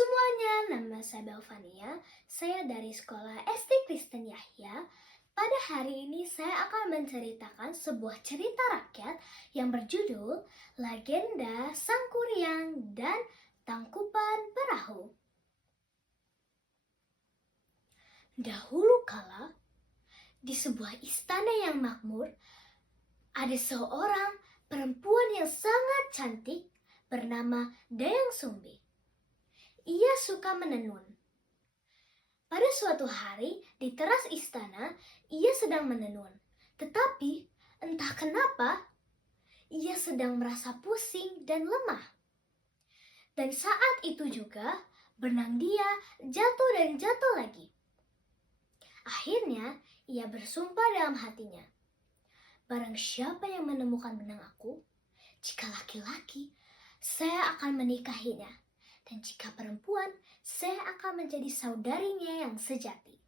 semuanya, nama saya Belvania. Saya dari sekolah SD Kristen Yahya. Pada hari ini saya akan menceritakan sebuah cerita rakyat yang berjudul Legenda Sang Kuryang dan Tangkuban Perahu. Dahulu kala, di sebuah istana yang makmur, ada seorang perempuan yang sangat cantik bernama Dayang Sumbi. Ia suka menenun. Pada suatu hari di teras istana, ia sedang menenun. Tetapi entah kenapa, ia sedang merasa pusing dan lemah. Dan saat itu juga, benang dia jatuh dan jatuh lagi. Akhirnya, ia bersumpah dalam hatinya, barang siapa yang menemukan benang aku, jika laki-laki, saya akan menikahinya. Dan jika perempuan, saya akan menjadi saudarinya yang sejati.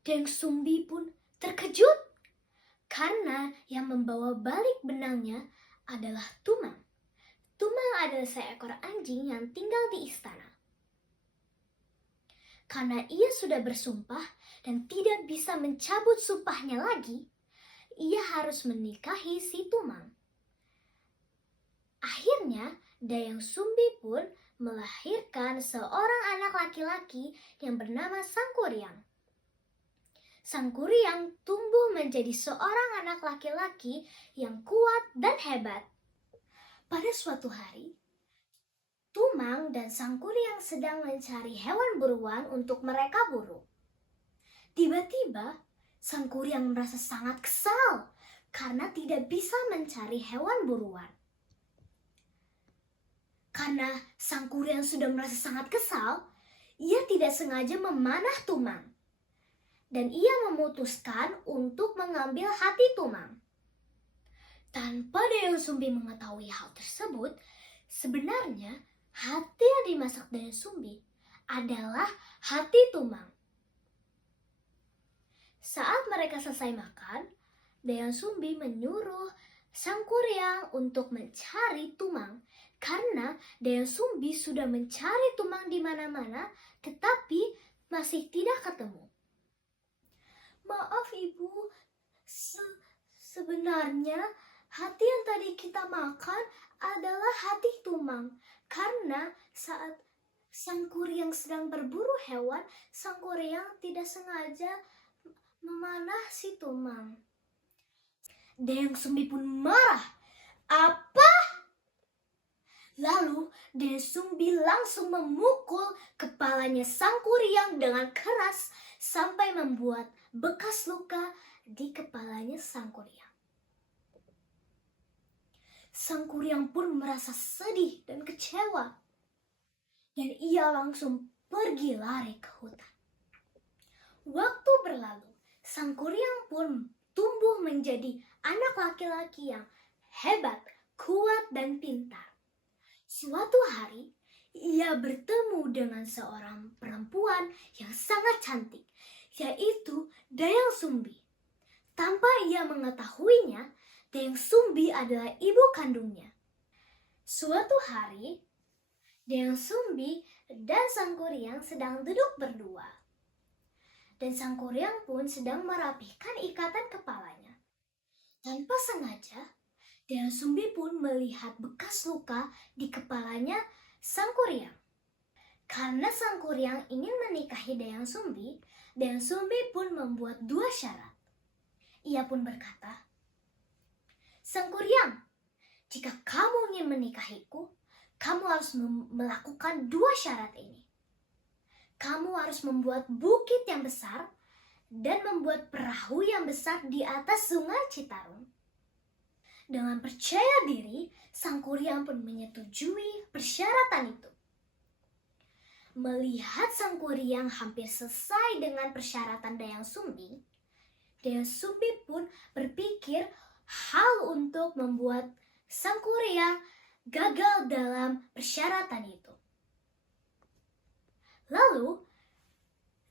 Dayang Sumbi pun terkejut karena yang membawa balik benangnya adalah Tumang. Tumang adalah seekor anjing yang tinggal di istana. Karena ia sudah bersumpah dan tidak bisa mencabut sumpahnya lagi, ia harus menikahi si Tumang. Akhirnya, Dayang Sumbi pun melahirkan seorang anak laki-laki yang bernama Sang Kuryang. Sang Kuryang tumbuh menjadi seorang anak laki-laki yang kuat dan hebat. Pada suatu hari, Tumang dan Sang Kuryang sedang mencari hewan buruan untuk mereka buru. Tiba-tiba, Sang Kuryang merasa sangat kesal karena tidak bisa mencari hewan buruan. Karena Sang Kuryang sudah merasa sangat kesal, ia tidak sengaja memanah Tumang. Dan ia memutuskan untuk mengambil hati Tumang. Tanpa Dayang Sumbi mengetahui hal tersebut, sebenarnya hati yang dimasak Dayang Sumbi adalah hati Tumang. Saat mereka selesai makan, Dayang Sumbi menyuruh Sang Kuryang untuk mencari Tumang. Karena Dayang Sumbi sudah mencari Tumang di mana-mana, tetapi masih tidak ketemu. Maaf ibu, sebenarnya hati yang tadi kita makan adalah hati Tumang. Karena saat Sang Kuryang sedang berburu hewan, Sang Kuryang tidak sengaja memanah si Tumang. Dayang Sumbi pun marah. Apa? Lalu Dayang Sumbi langsung memukul kepalanya Sang Kuryang dengan keras sampai membuat bekas luka di kepalanya Sang Kuryang. Sang Kuryang pun merasa sedih dan kecewa. Dan ia langsung pergi lari ke hutan. Waktu berlalu, Sang Kuryang pun tumbuh menjadi anak laki-laki yang hebat, kuat, dan pintar. Suatu hari, ia bertemu dengan seorang perempuan yang sangat cantik, yaitu Dayang Sumbi. Tanpa ia mengetahuinya, Dayang Sumbi adalah ibu kandungnya. Suatu hari, Dayang Sumbi dan Sang Kuryang sedang duduk berdua. Dan Sang Kuryang pun sedang merapihkan ikatan kepalanya. Tanpa sengaja, Dayang Sumbi pun melihat bekas luka di kepalanya Sang Kuryang. Karena Sang Kuryang ingin menikahi Dayang Sumbi pun membuat dua syarat. Ia pun berkata, Sang Kuryang, jika kamu ingin menikahiku, kamu harus melakukan dua syarat ini. Kamu harus membuat bukit yang besar dan membuat perahu yang besar di atas sungai Citarum. Dengan percaya diri, Sang Kuryang pun menyetujui persyaratan itu. Melihat Sang Kuryang hampir selesai dengan persyaratan Dayang Sumbi pun berpikir hal untuk membuat Sang Kuryang gagal dalam persyaratan itu. Lalu,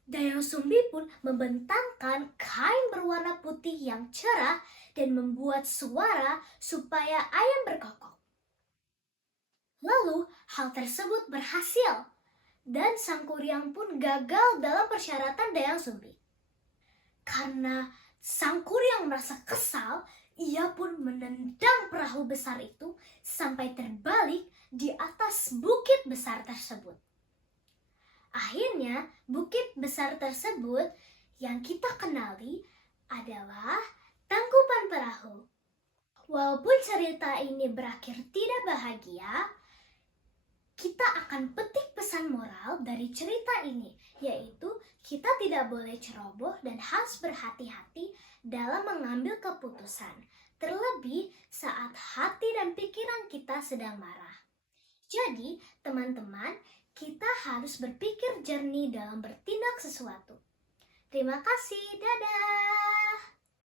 Dayang Sumbi pun membentangkan kain berwarna putih yang cerah dan membuat suara supaya ayam berkokok. Lalu hal tersebut berhasil dan sang kuryang pun gagal dalam persyaratan Dayang Sumbi. Karena sang kuryang merasa kesal, ia pun menendang perahu besar itu sampai terbalik di atas bukit besar tersebut. Akhirnya, bukit besar tersebut yang kita kenali adalah Tangkuban Perahu. Walaupun cerita ini berakhir tidak bahagia, kita akan petik pesan moral dari cerita ini, yaitu kita tidak boleh ceroboh dan harus berhati-hati dalam mengambil keputusan, terlebih saat hati dan pikiran kita sedang marah. Jadi, teman-teman, kita harus berpikir jernih dalam bertindak sesuatu. Terima kasih, dadah!